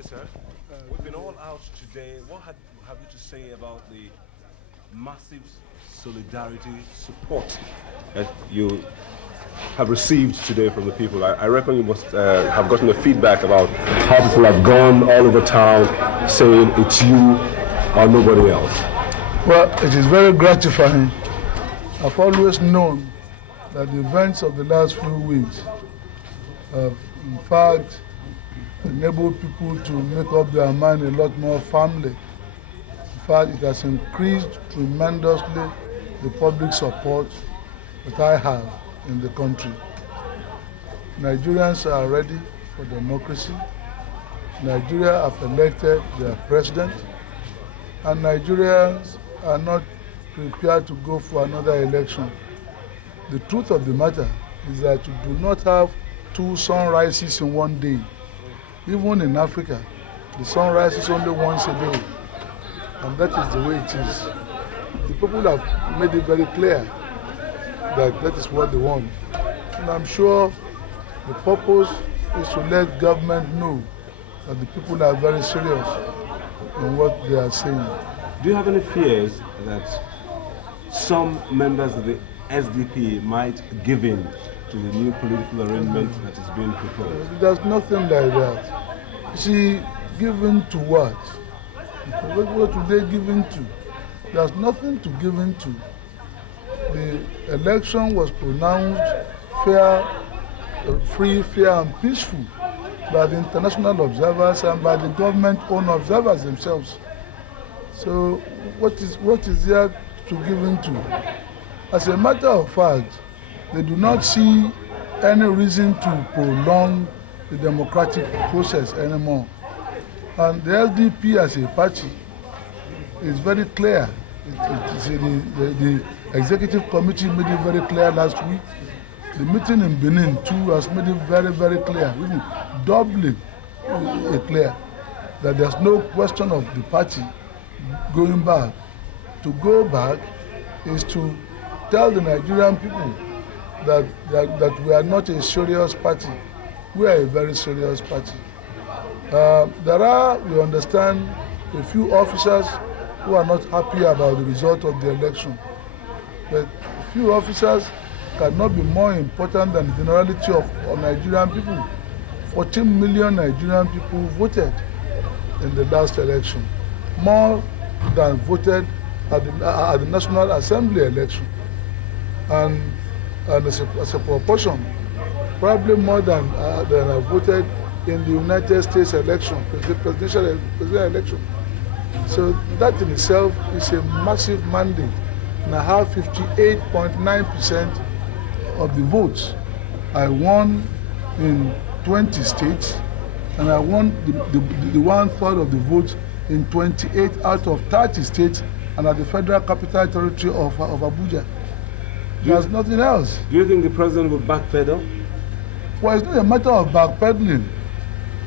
day, sir. We've been all out today. What have you to say about the massive solidarity support that you have received today from the people? I reckon you must have gotten the feedback about how people have gone all over town saying it's you or nobody else. Well, it is very gratifying. I've always known that the events of the last few weeks have, in fact, enabled people to make up their mind a lot more firmly. In fact, it has increased tremendously the public support that I have in the country. Nigerians are ready for democracy. Nigeria have elected their president, and Nigerians are not prepared to go for another election. The truth of the matter is that you do not have two sunrises in one day. Even in Africa, the sun rises only once a day, and that is the way it is. The people have made it very clear that that is what they want, and I'm sure the purpose is to let government know that the people are very serious in what they are saying. Do you have any fears that some members of the SDP might give in to the new political arrangement that is being proposed? There's nothing like that. You see, given to what? What would they give in to? There's nothing to give in to. The election was pronounced fair, free, fair, and peaceful by the international observers and by the government-owned observers themselves. So, what is there to give in to? As a matter of fact, they do not see any reason to prolong the democratic process anymore. And the SDP as a party is very clear. The executive committee made it very clear last week. The meeting in Benin too has made it very, very clear, even doubly clear, that there's no question of the party going back. To go back is to tell the Nigerian people that we are not a serious party. We are a very serious party. There are, we understand, a few officers who are not happy about the result of the election. But a few officers cannot be more important than the generality of Nigerian people. 14 million Nigerian people voted in the last election, more than voted at the National Assembly election. And as a proportion, probably more than have voted in the United States election, presidential election. So that in itself is a massive mandate. And I have 58.9% of the votes. I won in 20 states, and I won the 1/3 of the votes in 28 out of 30 states, and at the Federal Capital Territory of Abuja. There's nothing else. Do you think the president will backpedal? Well, it's not a matter of backpedaling.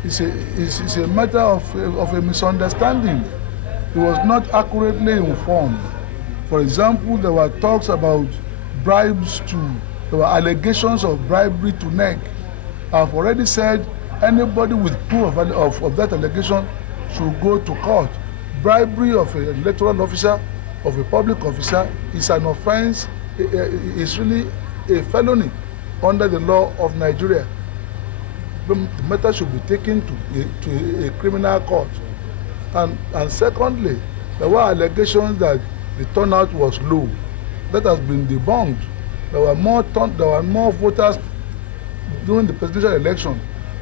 It's a matter of a misunderstanding. He was not accurately informed. For example, there were talks about there were allegations of bribery to NEC. I've already said anybody with proof of that allegation should go to court. Bribery of an electoral officer, of a public officer, is an offense, is really a felony under the law of Nigeria. The matter should be taken to a criminal court. And secondly, there were allegations that the turnout was low. That has been debunked. There were more voters during the presidential election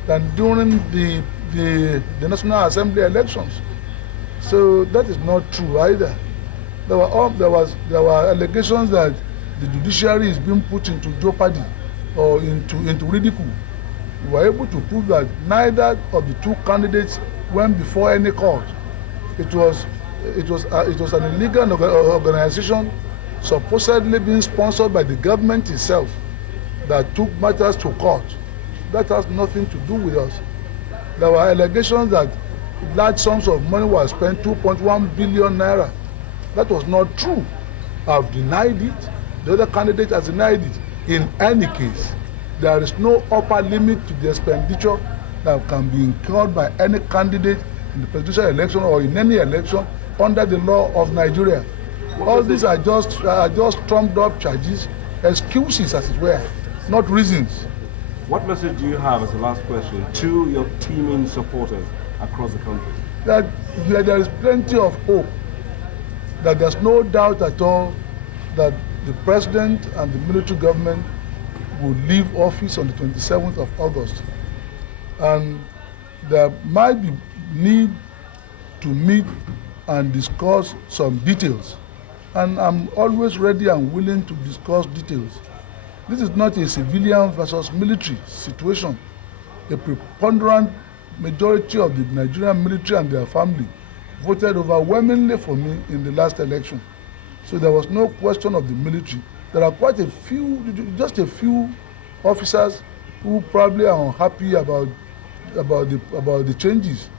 than during the National Assembly elections. So that is not true either. There were allegations that the judiciary is being put into jeopardy or into ridicule. We were able to prove that neither of the two candidates went before any court. It was an illegal organization supposedly being sponsored by the government itself that took matters to court. That has nothing to do with us. There were allegations that large sums of money were spent, 2.1 billion naira. That was not true. I've denied it. The other candidate has denied it. In any case, there is no upper limit to the expenditure that can be incurred by any candidate in the presidential election or in any election under the law of Nigeria. All these are just trumped up charges, excuses as it were, not reasons. What message do you have, as the last question, to your teeming supporters across the country? That there is plenty of hope, that there's no doubt at all that the president and the military government will leave office on the 27th of August. And there might be need to meet and discuss some details. And I'm always ready and willing to discuss details. This is not a civilian versus military situation. A preponderant majority of the Nigerian military and their family voted overwhelmingly for me in the last election. So there was no question of the military. There are quite a few, just a few officers who probably are unhappy about the changes.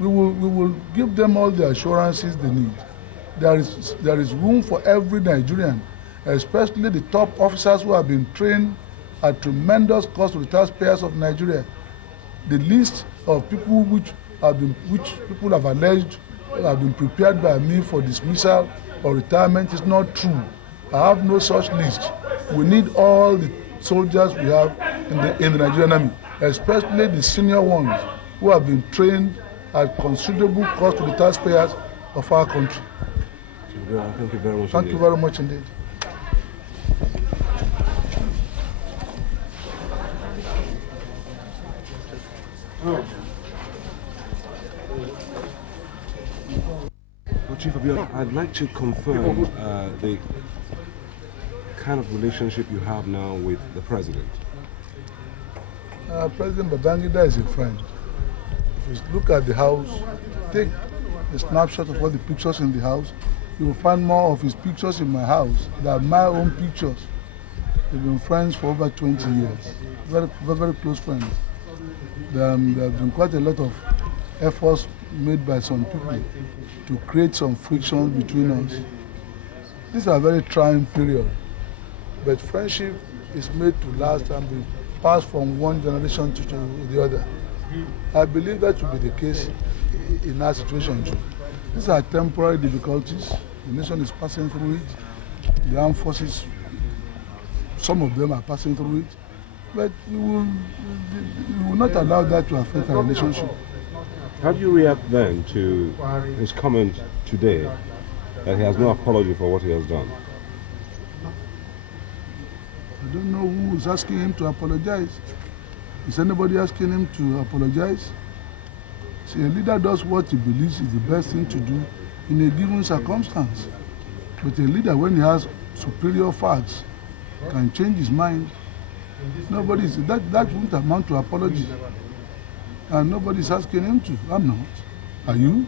We will give them all the assurances they need. There is room for every Nigerian, especially the top officers who have been trained at tremendous cost to the taxpayers of Nigeria. The list of people which people have alleged have been prepared by me for dismissal or retirement is not true. I have no such list. We need all the soldiers we have in the Nigerian army, especially the senior ones who have been trained at considerable cost to the taxpayers of our country. Thank you very much. Thank you very much indeed. Well, Chief Abiola, I'd like to confirm the kind of relationship you have now with the president. President Babangida is a friend. If you look at the house, take a snapshot of all the pictures in the house, you will find more of his pictures in my house than my own pictures. We've been friends for over 20 years, very, very close friends. There have been quite a lot of efforts made by some people to create some friction between us. These are very trying period, but friendship is made to last and be passed from one generation to the other. I believe that will be the case in our situation too. These are temporary difficulties. The nation is passing through it. The armed forces, some of them are passing through it. But we will not allow that to affect our relationship. How do you react then to his comment today that he has no apology for what he has done? I don't know who is asking him to apologize. Is anybody asking him to apologize? See, a leader does what he believes is the best thing to do in a given circumstance. But a leader, when he has superior facts, can change his mind. That won't amount to apology. And nobody's asking him to. I'm not. Are you?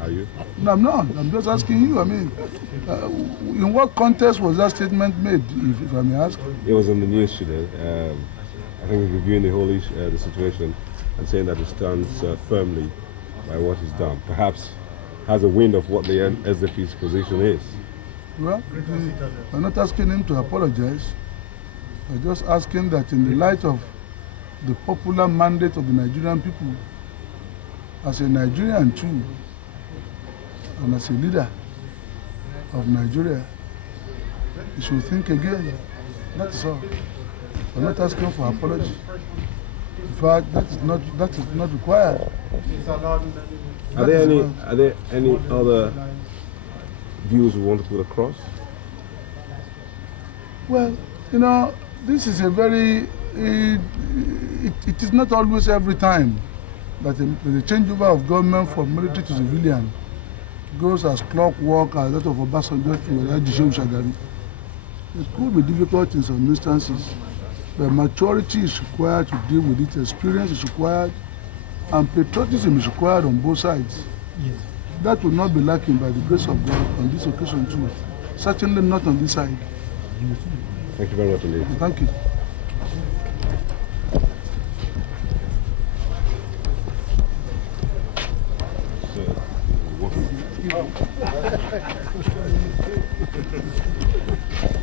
Are you? No, I'm not. I'm just asking you. I mean, in what context was that statement made, if I may ask? It was in the news today. I think he's reviewing the whole issue, the situation, and saying that he stands firmly by what he's done. Perhaps has a wind of what the SDP's position is. Well, I'm not asking him to apologize. I'm just asking that in the light of the popular mandate of the Nigerian people, as a Nigerian too, and as a leader of Nigeria, you should think again. That is all. I'm not asking for apology. In fact, that is not required. Are there any other views you want to put across? Well, you know, this is a very it is not always every time that the changeover of government from military to civilian goes as clockwork as that of Obasanjo to Ajishewu Shagari. It could be difficult in some instances, but maturity is required to deal with it, experience is required, and patriotism is required on both sides. Yes. That will not be lacking by the grace of God on this occasion too. Certainly not on this side. Thank you very much indeed. Thank you.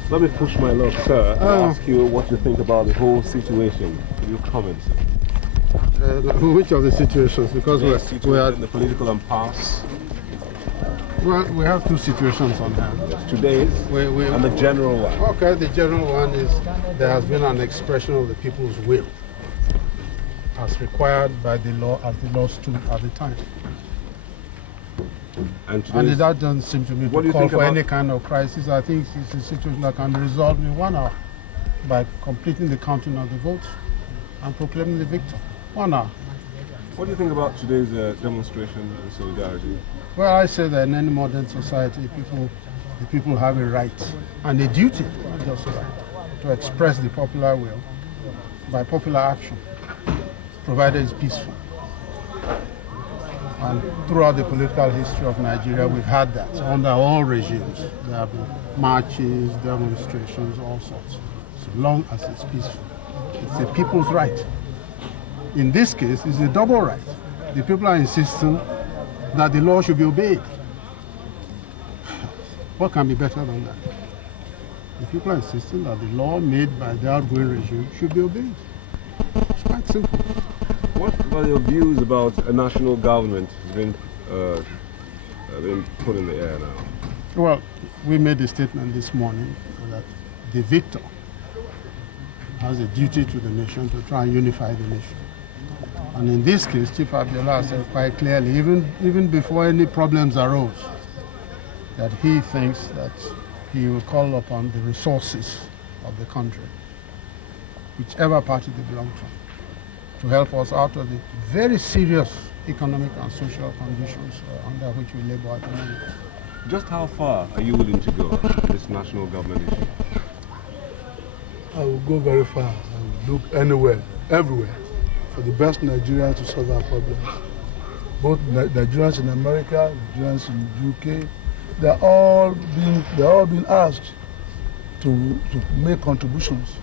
Let me push my luck, sir, and ask you what you think about the whole situation. Your comments. Which of the situations? Because we are in the political impasse. Well, we have two situations on hand. Today's and the general one. Okay, the general one is there has been an expression of the people's will as required by the law, as the law stood at the time. And that doesn't seem to me to call for any kind of crisis. I think it's a situation that can be resolved in 1 hour by completing the counting of the votes and proclaiming the victor. 1 hour. What do you think about today's demonstration in solidarity? Well, I say that in any modern society, the people have a right and a duty, not just a right, to express the popular will by popular action, provided it's peaceful. And throughout the political history of Nigeria, we've had that under all regimes. There have been marches, demonstrations, all sorts, so long as it's peaceful. It's a people's right. In this case, it's a double right. The people are insisting that the law should be obeyed. What can be better than that? The people are insisting that the law made by the outgoing regime should be obeyed. It's quite simple. What are your views about a national government has been put in the air now? Well, we made a statement this morning that the victor has a duty to the nation to try and unify the nation. And in this case, Chief Abiola said quite clearly, even before any problems arose, that he thinks that he will call upon the resources of the country, whichever party they belong to help us out of the very serious economic and social conditions under which we labor at the moment. Just how far are you willing to go on this national government issue? I will go very far. I will look anywhere, everywhere, for the best Nigerians to solve our problems. Both Nigerians in America, Nigerians in the UK, they're all being asked to make contributions.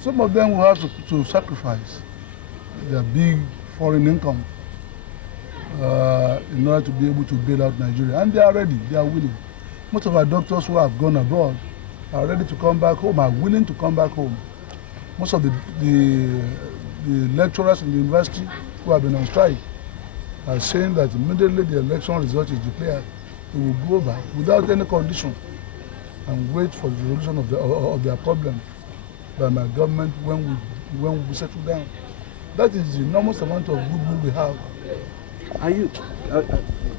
Some of them will have to sacrifice their big foreign income in order to be able to bail out Nigeria. And they are ready, they are willing. Most of our doctors who have gone abroad are ready to come back home, are willing to come back home. Most of the lecturers in the university who have been on strike are saying that immediately the election result is declared, they will go back without any condition and wait for the resolution of their problem by my government when we settle down. That is the enormous amount of goodwill we have.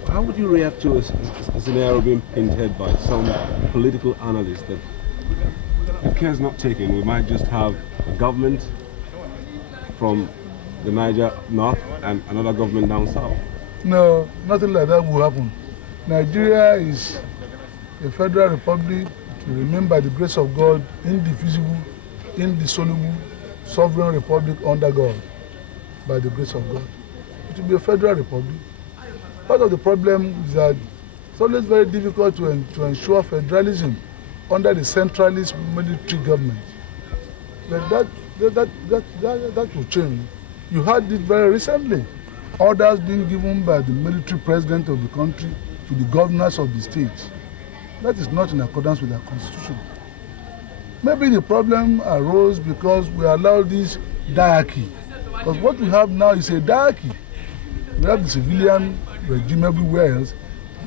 How would you react to a scenario being painted by some political analysts that if care is not taken, we might just have a government from the Niger north and another government down south? No, nothing like that will happen. Nigeria is a federal republic to remain by the grace of God, indivisible, indissoluble, sovereign republic under God, by the grace of God. It will be a federal republic. Part of the problem is that it's always very difficult to ensure federalism under the centralist military government. But that will change. You had it very recently. Orders being given by the military president of the country to the governors of the states. That is not in accordance with our constitution. Maybe the problem arose because we allowed this diarchy. Because what we have now is a diarchy. We have the civilian regime everywhere else,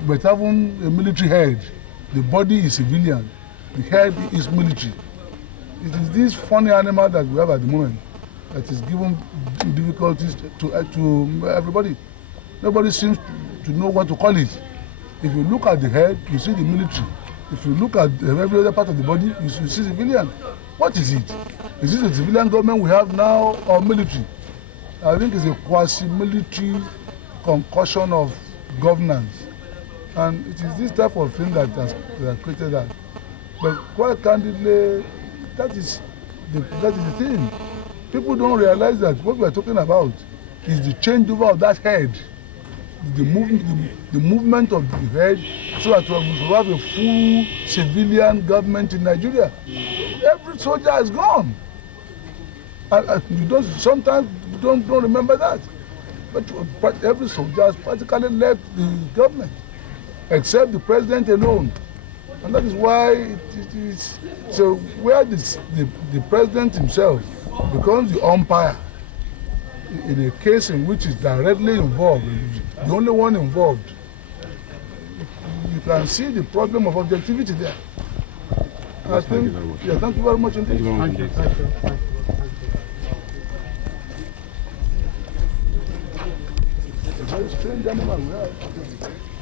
but having a military head. The body is civilian, the head is military. It is this funny animal that we have at the moment that is giving difficulties to everybody. Nobody seems to know what to call it. If you look at the head, you see the military. If you look at every other part of the body, you see civilian. What is it? Is this a civilian government we have now or military? I think it's a quasi-military concussion of governance. And it is this type of thing that has created that. But quite candidly, that is the thing. People don't realize that what we are talking about is the changeover of that head, the movement of the head, so that we will have a full civilian government in Nigeria. Every soldier is gone. Sometimes you don't remember that. But every soldier has practically left the government, except the president alone. And that is why it is so where the president himself becomes the umpire in a case in which is directly involved, the only one involved, you can see the problem of objectivity there. I think, thank you very much. Yeah, thank you very much indeed. Thank you. Thank you. Thank you. A very strange animal we have.